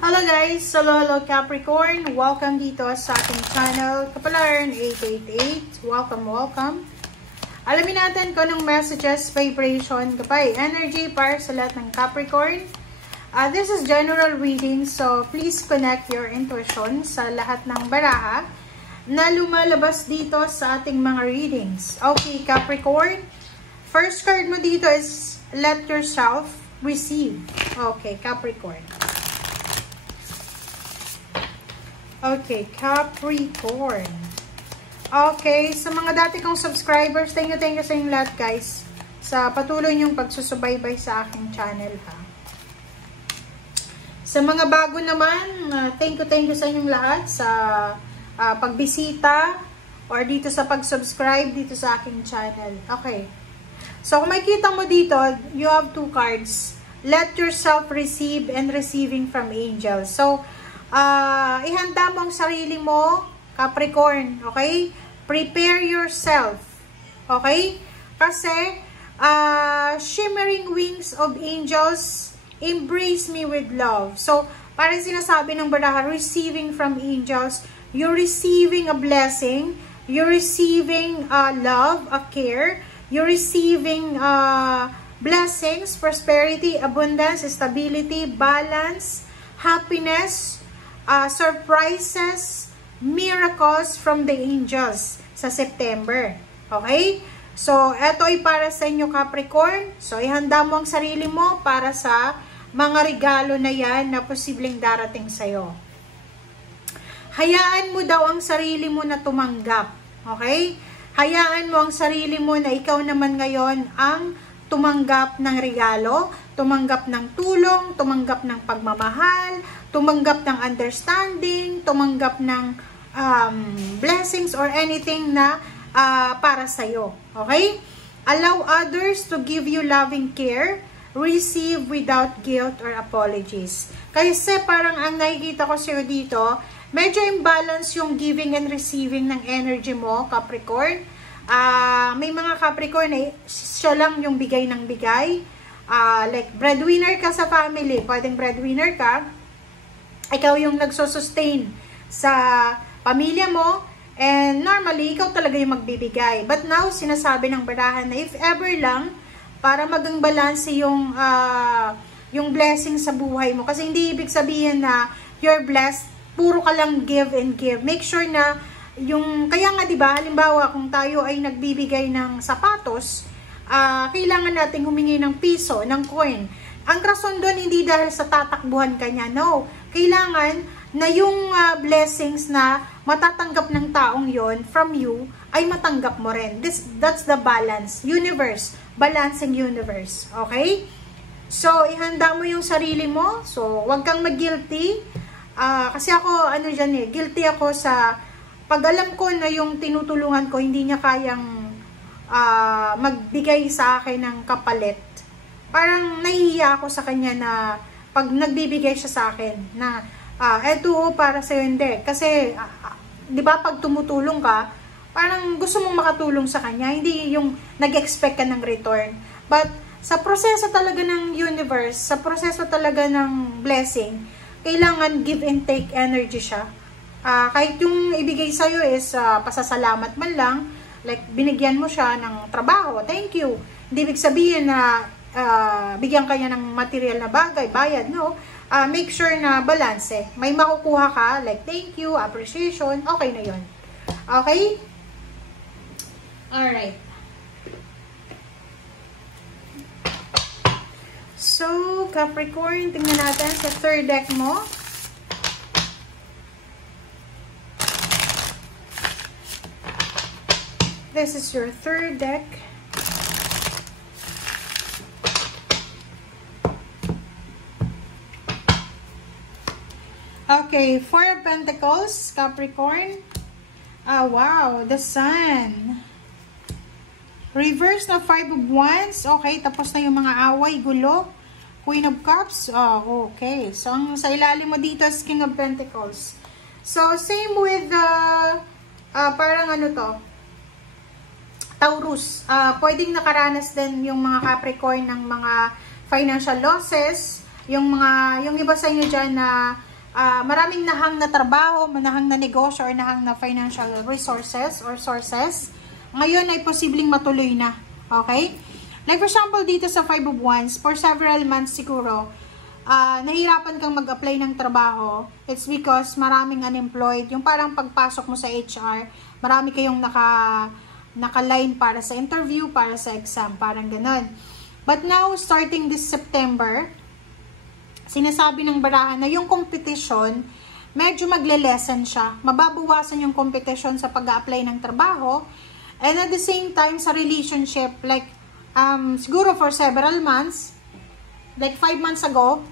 Hello guys! Hello Capricorn! Welcome dito sa ating channel, Kapalaran 888. Welcome! Alamin natin kung anong messages, vibration, kapay, energy para sa lahat ng Capricorn. This is general reading, so please connect your intuition sa lahat ng baraha na lumalabas dito sa ating mga readings. Okay, Capricorn. First card mo dito is let yourself receive. Okay, Capricorn. Okay, Capricorn. Okay, sa mga dati kong subscribers, thank you sa inyong lahat guys sa patuloy niyong pagsusubaybay sa aking channel ha. Sa mga bago naman, thank you sa inyong lahat sa pagbisita or dito sa pag-subscribe dito sa aking channel. Okay. So, kung makikita mo dito, you have two cards. Let yourself receive and receiving from angels. So, ihanda mo ang sarili mo, Capricorn, okay? Prepare yourself, okay? Kasi, shimmering wings of angels, embrace me with love. So, parang sinasabi ng baraha, receiving from angels, you're receiving a blessing, you're receiving love, a care, you're receiving blessings, prosperity, abundance, stability, balance, happiness, surprises, miracles from the angels sa September. Okay? So, eto ay para sa inyo, Capricorn. So, ihanda mo ang sarili mo para sa mga regalo na yan na posibleng darating sa'yo. Hayaan mo daw ang sarili mo na tumanggap. Okay? Hayaan mo ang sarili mo na ikaw naman ngayon ang tumanggap ng regalo, tumanggap ng tulong, tumanggap ng pagmamahal, tumanggap ng understanding, tumanggap ng blessings or anything na para sa'yo. Okay? Allow others to give you loving care, receive without guilt or apologies. Kasi parang ang nakikita ko sa'yo dito, medyo imbalance yung giving and receiving ng energy mo, Capricorn. May mga Capricorn eh, siya lang yung bigay ng bigay. Like breadwinner ka sa family, pwedeng breadwinner ka, ikaw yung nagsosustain sa pamilya mo, and normally, ikaw talaga yung magbibigay. But now, sinasabi ng barahan na if ever lang, para magang balance yung blessing sa buhay mo. Kasi hindi ibig sabihin na you're blessed, puro ka lang give and give. Make sure na kaya nga diba, halimbawa, kung tayo ay nagbibigay ng sapatos, kailangan natin humingi ng piso, ng coin. Ang rason doon, hindi dahil sa tatakbuhan ka niya. No. Kailangan na yung blessings na matatanggap ng taong yon from you, ay matanggap mo rin. That's the balance. Universe. Balancing universe. Okay? So, ihanda mo yung sarili mo. So, wag kang mag-guilty. Kasi ako, guilty ako sa pag alam ko na yung tinutulungan ko, hindi niya kayang magbigay sa akin ng kapalit. Parang nahihiya ako sa kanya na pag nagbibigay siya sa akin na eto para sa'yo, hindi. Kasi, di ba pag tumutulong ka, parang gusto mong makatulong sa kanya, hindi yung nag-expect ka ng return. But, sa proseso talaga ng universe, sa proseso talaga ng blessing, kailangan give and take energy siya. Kahit yung ibigay sa'yo is pasasalamat man lang, like binigyan mo siya ng trabaho, thank you. Hindi ibig sabihin na bigyan kanya ng material na bagay, bayad, no? Make sure na balance eh. May makukuha ka, like thank you, appreciation, okay na yun. Okay? Alright. So, Capricorn, tingnan natin sa third deck mo. This is your third deck. Okay, Four of Pentacles, Capricorn. Wow, the Sun. Reverse na Five of Wands. Okay, tapos na yung mga away, gulo. Queen of Cups. Okay. So, ang sa ilalim mo dito is King of Pentacles. So, same with parang Taurus. Pwedeng nakaranas din yung mga Capricorn ng mga financial losses. Yung iba sa inyo dyan na maraming nahang na trabaho, nahang na negosyo, or nahang na financial resources or sources, ngayon ay posibleng matuloy na. Okay? Like for example, dito sa 5 of Wands, for several months siguro, nahirapan kang mag-apply ng trabaho. It's because maraming unemployed. Yung parang pagpasok mo sa HR, marami kayong naka-line para sa interview, para sa exam, parang ganon. But now, starting this September, sinasabi ng barahan na yung competition, medyo magle-lessen siya. Mababawasan yung competition sa pag-a-apply ng trabaho. And at the same time, sa relationship, like, siguro for several months, like 5 months ago,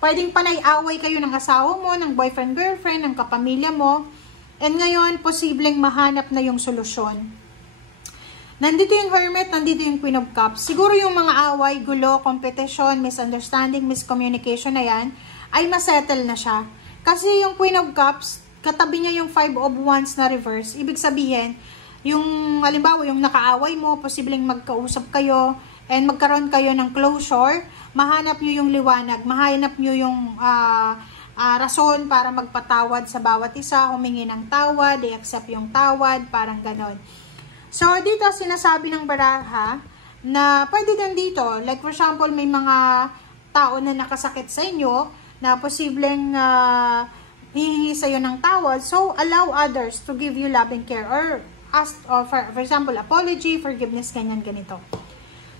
pwedeng panay-away kayo ng asawa mo, ng boyfriend-girlfriend, ng kapamilya mo. And ngayon, posibleng mahanap na yung solusyon. Nandito yung Hermit, nandito yung Queen of Cups. Siguro yung mga away, gulo, competition, misunderstanding, miscommunication na yan, ay masettle na siya. Kasi yung Queen of Cups, katabi niya yung 5 of Wands na reverse. Ibig sabihin, yung halimbawa, yung nakaaway mo, posibleng magkausap kayo, and magkaroon kayo ng closure, mahanap nyo yung liwanag, mahanap nyo yung rason para magpatawad sa bawat isa, humingi ng tawad, i-accept yung tawad, parang ganon. So, dito sinasabi ng baraha na pwede din dito, like for example, may mga tao na nakasakit sa inyo na posibleng hihingi sa iyo ng tawad. So, allow others to give you love and care, or ask, for example, apology, forgiveness, ganyan, ganito.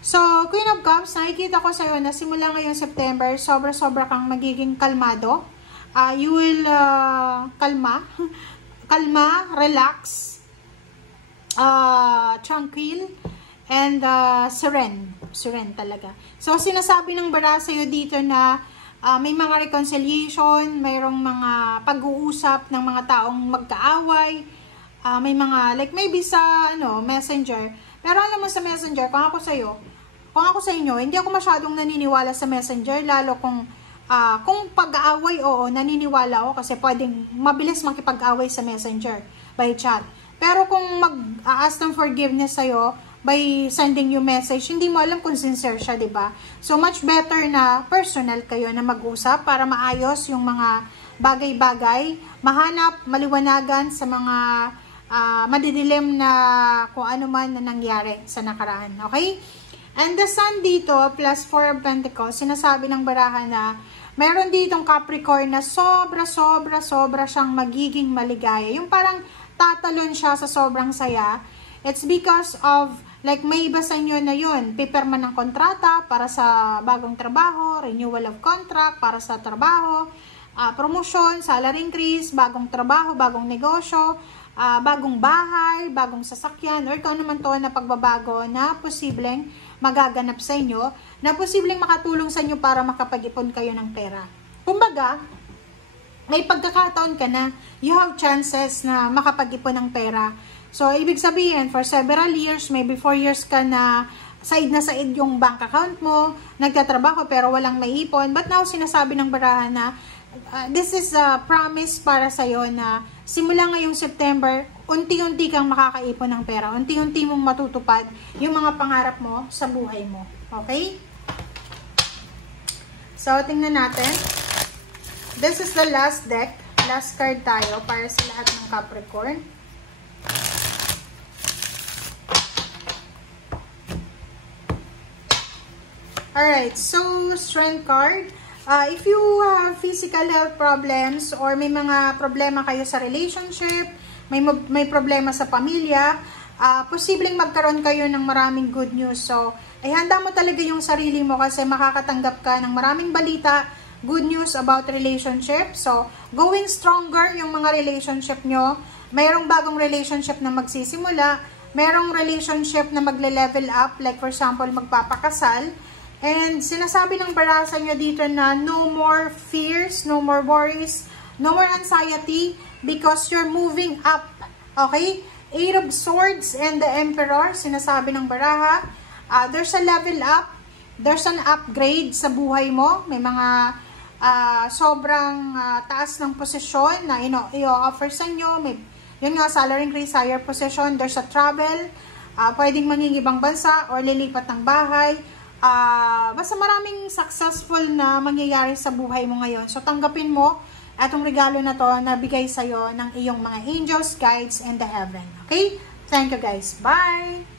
So, Queen of Cups, nakikita ko sa iyo na simula ngayong September, sobra-sobra kang magiging kalmado. You will kalma, relax, tranquil, and serene talaga. So, sinasabi ng bara sa iyo dito na may mga reconciliation, mayroong mga pag-uusap ng mga taong magkaaway, may mga, like maybe sa messenger. Pero alam mo sa messenger, kung ako sa inyo, hindi ako masyadong naniniwala sa messenger, lalo kung pag-aaway, oo, naniniwala ako kasi pwedeng mabilis makipag-away sa messenger by chat. Pero kung mag-ask ng forgiveness sa'yo by sending you message, hindi mo alam kung sincere siya, diba? So, much better na personal kayo na mag-usap para maayos yung mga bagay-bagay, mahanap, maliwanagan sa mga madidilim na kung ano man na nangyari sa nakaraan. Okay? And the Sun dito, plus 4 of Pentacles, sinasabi ng baraha na meron ditong Capricorn na sobra siyang magiging maligaya. Yung parang tatalon siya sa sobrang saya. It's because of, like may iba sa inyo na yun, pipirma ng kontrata para sa bagong trabaho, renewal of contract para sa trabaho, promotion, salary increase, bagong trabaho, bagong negosyo, bagong bahay, bagong sasakyan, or kung naman to na pagbabago na posibleng magaganap sa inyo, na posibleng makatulong sa inyo para makapag-ipon kayo ng pera. Kumbaga, may pagkakataon ka na you have chances na makapag-ipon ng pera. So, ibig sabihin, for several years, maybe 4 years ka na said yung bank account mo, nagtatrabaho pero walang maipon. But now, sinasabi ng baraha na this is a promise para sa'yo na simula ngayong September, unti-unti kang makakaipon ng pera. Unti-unti mong matutupad yung mga pangarap mo sa buhay mo. Okay? So, tingnan natin. This is the last deck. Last card tayo para sa lahat ng Capricorn. Alright, so Strength card. If you have physical health problems or may mga problema kayo sa relationship, may problema sa pamilya, posibleng magkaroon kayo ng maraming good news. So, ay handa mo talaga yung sarili mo kasi makakatanggap ka ng maraming balita, good news about relationship. So, going stronger yung mga relationship nyo. Mayroong bagong relationship na magsisimula. Mayroong relationship na magle-level up. Like for example, magpapakasal. And sinasabi ng barasa nyo dito na no more fears, no more worries, no more anxiety because you're moving up. Okay? 8 of Swords and the Emperor. Sinasabi ng baraha. There's a level up. There's an upgrade sa buhay mo. May mga sobrang taas ng posisyon na i-offer sa inyo. May, yun nga, salary increase, higher position. There's a travel. Pwedeng mangingibang bansa or lilipat ng bahay. basta maraming successful na mangyayari sa buhay mo ngayon. So, tanggapin mo itong regalo na to na bigay sa'yo ng iyong mga angels, guides, and the heaven. Okay? Thank you guys. Bye!